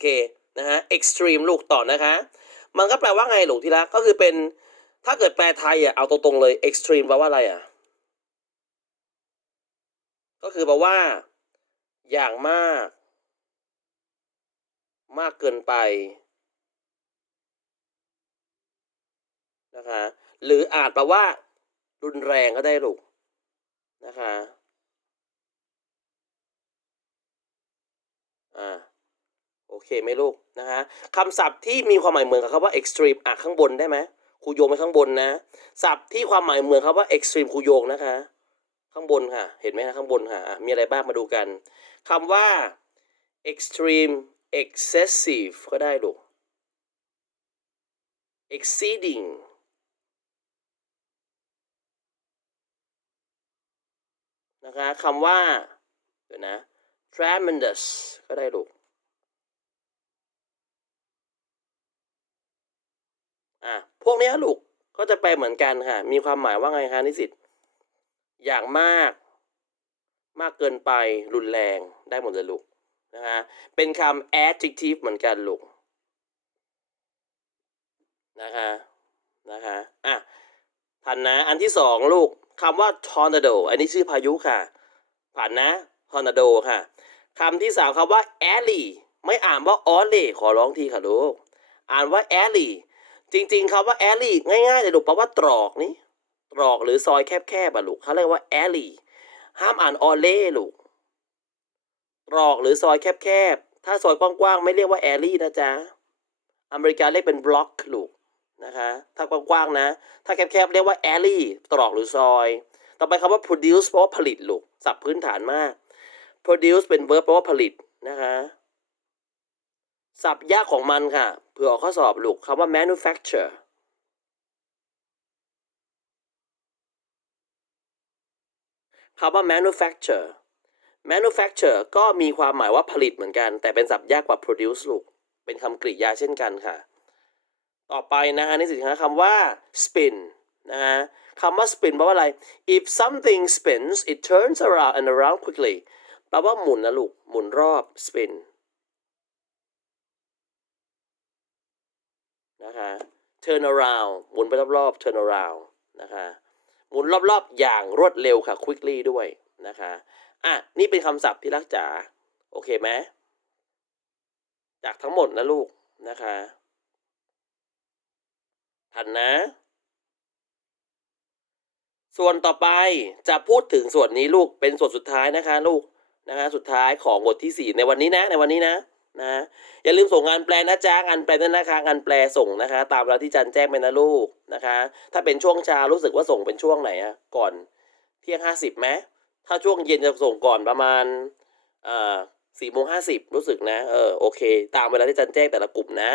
เคนะฮะ extreme ลูกต่อนะคะ มันก็แปลว่าไงลูกที่รักก็คือเป็นถ้าเกิดแปลไทยอะเอาตรงๆเลย extreme แปลว่าอะไรอะ ก็คือแปลว่า อย่างมาก มากเกินไปนะคะหรืออาจแปลว่า รุนแรงก็ได้ลูกนะคะ อ่า โอเคไหมลูกนะคะคำศัพท์ที่มีความหมายเหมือนกับคำว่า extreme อะข้างบนได้ไหมครูโยงไปข้างบนนะ ศัพท์ที่ความหมายเหมือนคำว่า extreme ครูโยงนะคะ ข้างบนค่ะ เห็นไหมคะข้างบนค่ะอะมีอะไรบ้างมาดูกันคำว่า extreme excessive ก็ได้ลูก exceeding นะคะคำว่าเดี๋ยวนะ tremendous ก็ได้ลูก อะ พวกนี้ลูกก็จะไปเหมือนกันค่ะ มีความหมายว่าไงคะนิสิตอย่างมาก มากเกินไปรุนแรงได้หมดเลยลูกนะฮะเป็นคำ adjective เหมือนกันลูกนะคะนะคะอะผ่านนะ อันที่สองลูกคำว่า tornado อันนี้ชื่อพายุค่ะ ผ่านนะ tornado ค่ะคำที่สามคำว่า alley ไม่อ่านว่า alley ขอร้องทีค่ะลูก อ่านว่า alley จริงๆคำว่า alley ง่ายๆเลยลูกแปลว่าตรอกนี่ตรอกหรือซอยแคบๆอะลูกเขาเรียกว่า alley ห้ามอ่าน alley ลูกตรอกหรือซอยแคบๆถ้าซอยกว้างๆไม่เรียกว่า alley นะจ๊ะอเมริกาเรียกเป็น block ลูกนะคะถ้ากว้างๆนะ ถ้าแคบๆเรียกว่า alley ตรอกหรือซอย ต่อไปคำว่า produce แปลว่าผลิตลูกศัพท์พื้นฐานมาก produce เป็น verb แปลว่าผลิตนะคะ ศัพท์ยากของมันค่ะ เผื่อออกข้อสอบลูกคำว่า manufacture คำว่า manufacture manufacture ก็มีความหมายว่าผลิตเหมือนกัน แต่เป็นศัพท์ยากกว่า produce ลูก เป็นคำกริยาเช่นกันค่ะ ต่อไปนะฮะนี่สิคะคำว่า spin นะฮะคำว่า spin แปลว่าอะไร if something spins it turns around and around quickly แปลว่าหมุนนะลูก หมุนรอบ spin นะคะ turn around หมุนไปรอบๆ turn around นะคะหมุนรอบๆ อย่างรวดเร็วค่ะ quickly ด้วยนะคะอะนี่เป็นคำศัพท์ที่รักจ๋าโอเคไหมจากทั้งหมดนะลูกนะคะทันนะ ส่วนต่อไปจะพูดถึงส่วนนี้ลูกเป็นส่วนสุดท้ายนะคะ ลูกนะคะสุดท้ายของบทที่ 4 ในวันนี้นะในวันนี้นะ นะ อย่าลืมส่งงานแปลนะจ๊ะงานแปลนั่นนะคะงานแปลส่งนะคะ ตามเวลาที่จันแจ้งไปนะลูกนะคะ ถ้าเป็นช่วงเช้ารู้สึกว่าส่งเป็นช่วงไหนอะก่อนเที่ยงห้าสิบไหมถ้าช่วงเย็นจะส่งก่อนประมาณอ่าสี่โมงห้าสิบรู้สึกนะเออโอเค ตามเวลาที่จันแจ้งแต่ละกลุ่มนะ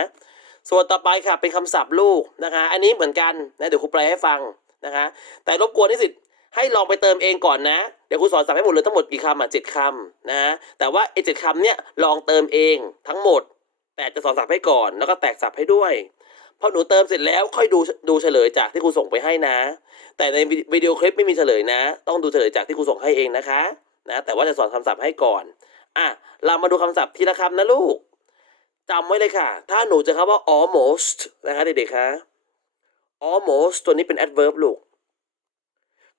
ส่วนต่อไปค่ะเป็นคำศัพท์ลูกนะคะ อันนี้เหมือนกันนะเดี๋ยวครูแปลให้ฟังนะคะ แต่รบกวนนิสิต ให้ลองไปเติมเองก่อนนะ เดี๋ยวครูสอนสับให้หมดเลยทั้งหมดกี่คำอะเจ็ดคำนะ แต่ว่าไอ้เจ็ดคำเนี่ยลองเติมเองทั้งหมด แต่จะสอนสับให้ก่อนแล้วก็แตกสับให้ด้วยพอหนูเติมเสร็จแล้วค่อยดูดูเฉลยจากที่ครูส่งไปให้นะ แต่ในวิดีโอคลิปไม่มีเฉลยนะ ต้องดูเฉลยจากที่ครูส่งให้เองนะคะ นะ แต่ว่าจะสอนคำศัพท์ให้ก่อนอะเรามาดูคำศัพท์ทีละคำนะลูกจำไว้เลยค่ะ ถ้าหนูเจะคำว่า almost นะคะเด็กๆคะ almost ตัวนี้เป็น adverb ลูก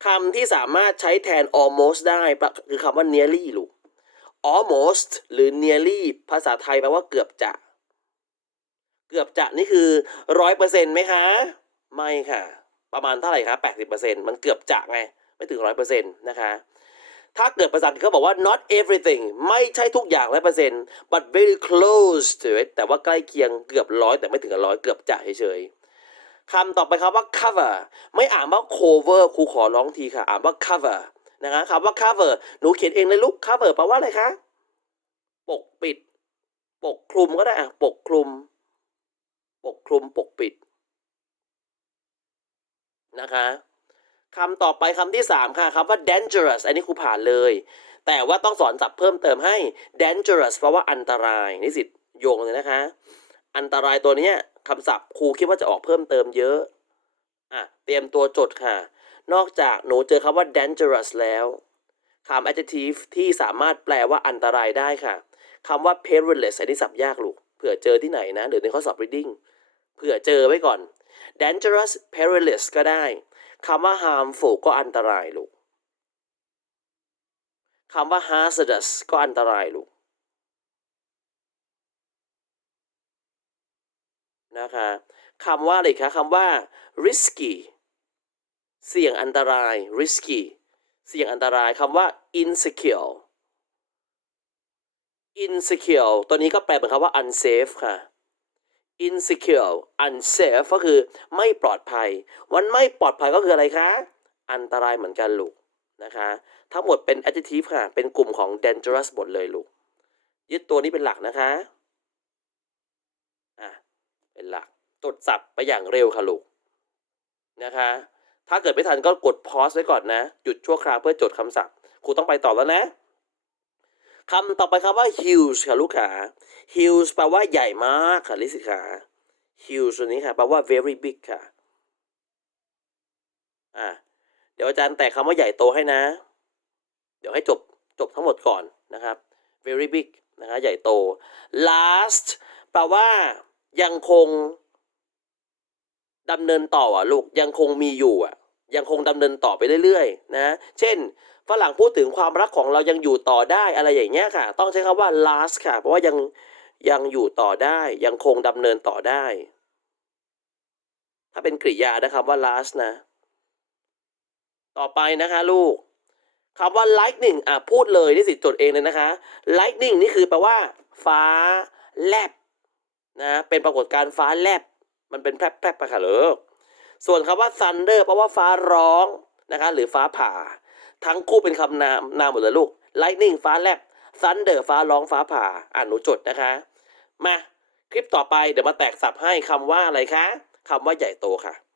คำที่สามารถใช้แทน almost ได้ปะคือคำว่า nearly ลูก almost หรือ nearly ภาษาไทยแปลว่าเกือบจะ เกือบจะนี่คือร้อยเปอร์เซ็นต์ไหมคะ ไม่ค่ะ ประมาณเท่าไหร่คะแปดสิบเปอร์เซ็นต์มันเกือบจะไง ไม่ถึงร้อยเปอร์เซ็นต์นะคะ ถ้าเกิดภาษาอังกฤษเขาบอกว่า not everything ไม่ใช่ทุกอย่างร้อยเปอร์เซ็นต์ but very close to it แต่ว่าใกล้เคียงเกือบร้อยแต่ไม่ถึงร้อยเกือบจะเฉยๆ คำต่อไปคำว่า cover ไม่อ่านว่า cover ครูขอร้องทีค่ะ อ่านว่า cover นะคะคำว่า cover หนูเขียนเองเลยลูก cover แปลว่าอะไรคะ ปกปิด ปกคลุมก็ได้อะปกคลุม ปกคลุม ปกปิด นะคะคำต่อไปคำที่สามค่ะคำว่า dangerous อันนี้ครูผ่านเลย แต่ว่าต้องสอนศัพท์เพิ่มเติมให้ dangerous เพราะว่าอันตรายนี่สิตโยงเลยนะคะ อันตรายตัวเนี้ย คำศัพท์ครูคิดว่าจะออกเพิ่มเติมเยอะอะเตรียมตัวจดค่ะ นอกจากหนูเจอคำว่า dangerous แล้วคำ adjective ที่สามารถแปลว่าอันตรายได้ค่ะคำว่า perilous อันนี้ศัพท์ยากลูกเผื่อเจอที่ไหนนะหรือในข้อสอบ reading เผื่อเจอไว้ก่อน dangerous perilous ก็ได้คำว่า harmful ก็อันตรายลูกคำว่า hazardous ก็อันตรายลูก นะคะคำว่าอะไรคะคำว่า risky เสี่ยงอันตราย risky เสี่ยงอันตรายคำว่า insecure insecure ตัวนี้ก็แปลเป็นคำว่า unsafe ค่ะ insecure unsafe ก็คือไม่ปลอดภัย วันไม่ปลอดภัยก็คืออะไรคะ อันตรายเหมือนกันลูกนะคะ ทั้งหมดเป็น adjective ค่ะ เป็นกลุ่มของ dangerous หมดเลยลูก ยึดตัวนี้เป็นหลักนะคะอะ เป็นหลักจ ดสับไปอย่างเร็วค่ะลูกนะคะ ถ้าเกิดไม่ทันก็กด pause ไว้ก่อนนะ หยุดชั่วคราวเพื่อจดคำศัพท์ครูต้องไปต่อแล้วนะคำต่อไปคำว่า huge ค่ะลูกขา huge แปลว่าใหญ่มากค่ะลิสิขา huge ตัวนี้ค่ะแปลว่า very big ค่ะอะเดี๋ยวอาจารย์แตกคำว่าใหญ่โตให้นะ เดี๋ยวให้จบจบทั้งหมดก่อนนะครับ very big นะคะใหญ่โต last แปลว่ายังคง ดำเนินต่ออะลูกยังคงมีอยู่อะ ยังคงดำเนินต่อไปเรื่อยๆนะ เช่นฝรั่งพูดถึงความรักของเรายังอยู่ต่อได้อะไรอย่างเงี้ยค่ะ ต้องใช้คำว่า last ค่ะ เพราะว่ายังยังอยู่ต่อได้ ยังคงดำเนินต่อได้ ถ้าเป็นกริยานะครับว่า last นะ ต่อไปนะคะลูกคำว่า lightning อะพูดเลยนี่สิจดเองเลยนะคะ lightning นี่คือแปลว่า ฟ้าแลบนะเป็นปรากฏการณ์ฟ้าแลบ มันเป็นแพรบๆไปค่ะเลยส่วนคำว่า thunder แปลว่าฟ้าร้องนะคะหรือฟ้าผ่า ทั้งคู่เป็นคำนามนามหมดเลยลูกไลท์นิ่งฟ้าแลบซันเดอร์ฟ้าร้องฟ้าผ่า อ่านหนูจดนะคะ มา คลิปต่อไปเดี๋ยวมาแตกสับให้คำว่าอะไรคะคำว่าใหญ่โตค่ะ